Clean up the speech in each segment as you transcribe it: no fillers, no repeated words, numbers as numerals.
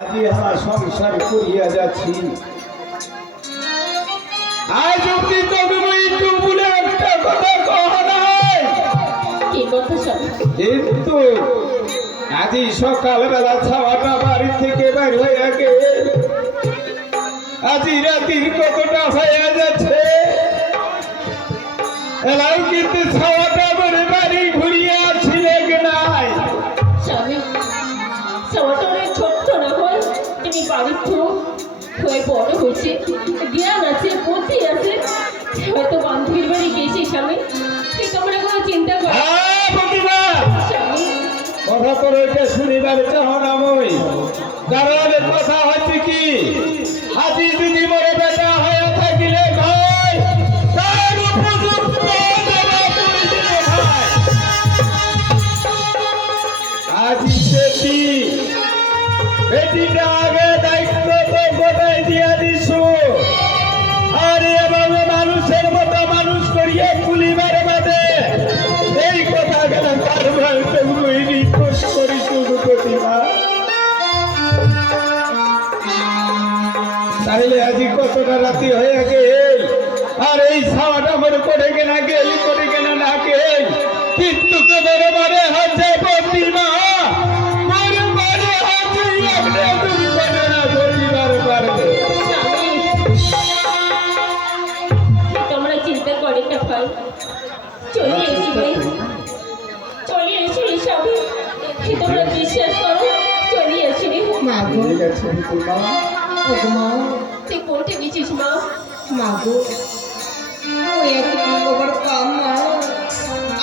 আজি আমার সংসার করিয়া যাচ্ছি, আজ অব্দি তবে একটু বলে একটা কথা কহ নাই। কি কথা স্বামী? কিন্তু আজি সকালবেলা ছাওয়াটা বাড়ি থেকে বের হয়ে গেল, আজি রাতির কতটা হয়ে যাচ্ছে, এলাও কিন্তু ছাওয়াটা বলে বাড়ি ঘুরিয়ে আসছিলে নাই। স্বামী, সবাটা অনেক ছোট্ট না হয়, তুমি বাড়ির হয়ে বড় হয়েছে, জ্ঞান আছে, বুদ্ধি আছে, হয়তো বান্ধবীর বাড়ি গেছি স্বামী, তুই তোমরা কোনো চিন্তা করো স্বামী। কথা তো রয়েছে শুনিবার চাহ না মই, কারণ কথা হচ্ছে কি, আজি যদি মরে বেটা হয়ে থাকিলে ভাই তার উপযুক্ত জবাব দিতে ভাই। আজি বেটি বেটিটা আগে দায়িত্ব তো গোটাই দিয়া দিছো, আর এবং মানুষের মতো মানুষ করিয়ে কুলিবারে বাদে এই কথা গেল তার ভাইতে রিকোয়েস্ট করি শুধু প্রতিমা। তাহলে আজি কতটা রাতি হয়ে গেল, আর এই ছাওয়াটা মনে করে কেনা গেল করে কেনা না গেল, কিন্তু তোমার মনে হচ্ছে প্রতিমা মনে মনে হচ্ছে আপনি দুর্ঘটনা ঘটিবার পারবে। স্বামী, তোমরা চিন্তা করে না ভাই, চলে এসি ভাই, চলে এসি স্বামী, তোমরা বিশ্বাস করো, চলে এসি। মা গো, ঠিক আছে প্রতিমা। ওগো মা, তুই কোনটা গেছিস মা? মা গো, ওই এত বড় কাম মা,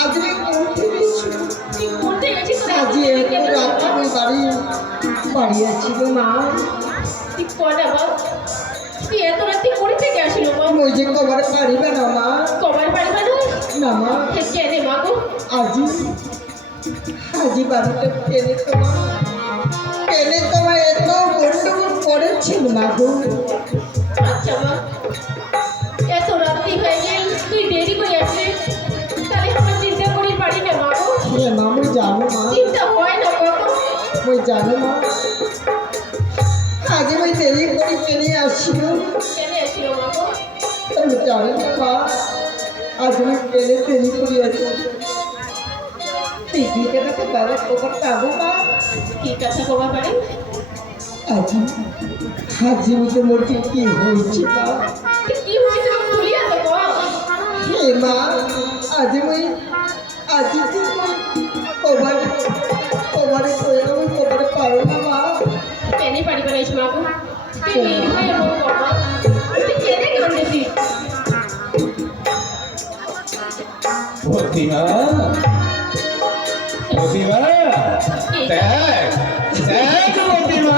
আজ আমি করতে গেছি, তুই কোনটা গেছিস? আজ এত রাত আমি বাড়ি আছি গো মা। তুই কটা বা তুই এত রাতে করে থেকে আসলো মা? ওই যে কবার পারিবে না মা, কবার পারবে না? না মা, কেনে মা গো? আজি বাড়িটা কেনে তোমার এত গন্ডগোল করেছেন মা গো। আচ্ছা মা, এত রাত্রি হয়ে গেল, তুই দেরি করে আসলে, তাহলে আমার চিন্তা করির পারি না মা গো। হ্যাঁ মা, আমি জানো মা, চিন্তা হয় না মা গো। ওই জানো মা, আজ ওই দেরি করে কেনে আসছিল, কেনে আসলো মা গো? আমি জানি না মা, আজ আমি কেনে দেরি করে আছি। দিদিকে তো বাবা খবর পাবো মা, কি কথা কবা পারে? আজি বুঝে মরছি কি হয়েছে মা। কি হয়েছে তুমি খুলিয়া তো মা? হে মা, আজি কবারে পারো না মা। কেনে পারিবে না মা গো? তুই নির্ভয় এবং বাবা, তুই কেনে কান্দেছিস? প্রতিমা প্রতিমা দেখ দেখ প্রতিমা,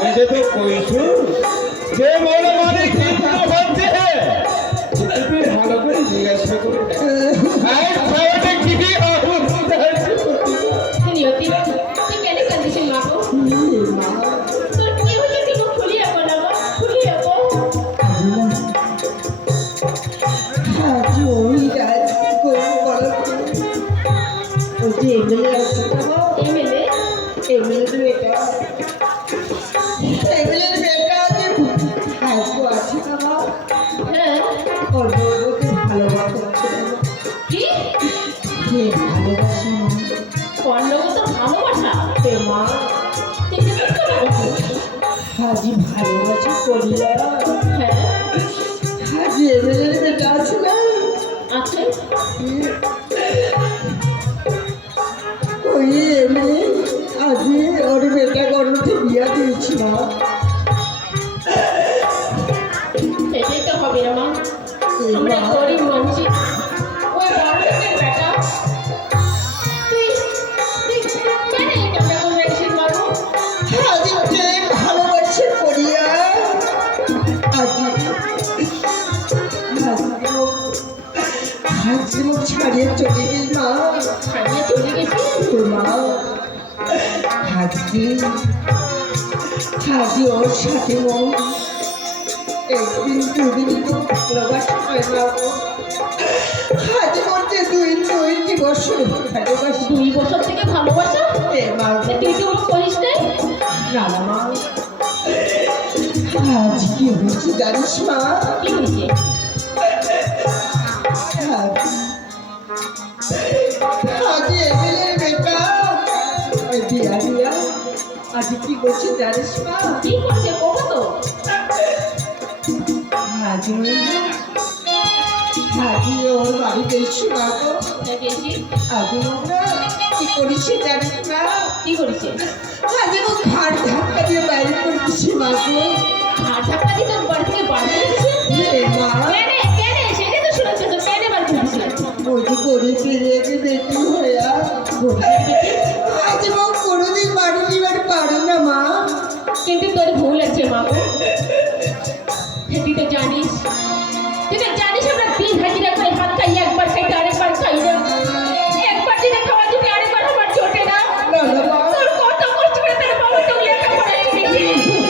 ওই যে তো কইছু যে মনে মনে কিন্তু হচ্ছে, তুই ভালো করে জিজ্ঞাসা করে খাওয়াটা কি অবস্থা হয়েছে নিয়তি, তুই কেনে কান্দেছিস মা গো? হে মা, তোর কি হয়েছে তুই খুলিয়া বল না মা, খুলিয়া বল। আজি ওই রাত বড় ওই যে এমএলএ আছে না মা, এমএলএ? এমএলএ বেটা আছে, হাসবো আছে না মা, হ্যাঁ। ওর বউকে ভালোবাসা কি? কে ভালোবাসা মা, কর্ণগত ভালোবাসা? হে মা, তুই কি করতে পারছিস? আজি ভালোবাসা করিয়া, হ্যাঁ, আজি এমএলএ বেটা আছে না, আছে। ওই এমএলএ আজি ওর বেটা গর্ভতে বিয়া দিয়েছি মা। সেটাই তো হবে না মা, আমরা গরিব মানুষ, ওই বড়লোকের বেটা, তুই কেন এটা বেগম রেখেছিস মা গো? আজিকে ভালোবাসে করিয়া, আজি মুখ ছাড়িয়ে চলে গেল মা। ছাড়িয়ে চলে গেছি? তোর মা আজি ওর সাথে মন একদিন দুদিন তো ভালোবাসা হয় না গো। আজ করছে দুই বছর ভালোবাসি 2 বছর থেকে ভালোবাসা এ মা তুই তো আমাকে বলিস নাই না না মা আজ কি হয়েছে জানিস মা কি হয়েছে আজ এমএলএর বেটা ওই দিয়া দিয়া আজ কি করছে জানিস মা কি করছে কবে তো আজ ওর বাড়িতে এসে মা গো গেছি আজ না কি করেছে জানিস মা কি করেছে আজ ও ঘাট ধাক্কা দিয়ে বাইরে করতেছি মা গো আর ধাক্কা দিয়ে তোর বাড়ি থেকে বার করে দিয়েছে এ মা কেনে সেটা তো শুনেছে তো কেনে বার করে দিয়েছে ওই যে গরিব পেরিয়ে বেটি হইয়া আজ ও কোনোদিন বাড়ি নিবার পারে না মা কিন্তু তোর ভুল আছে মা গো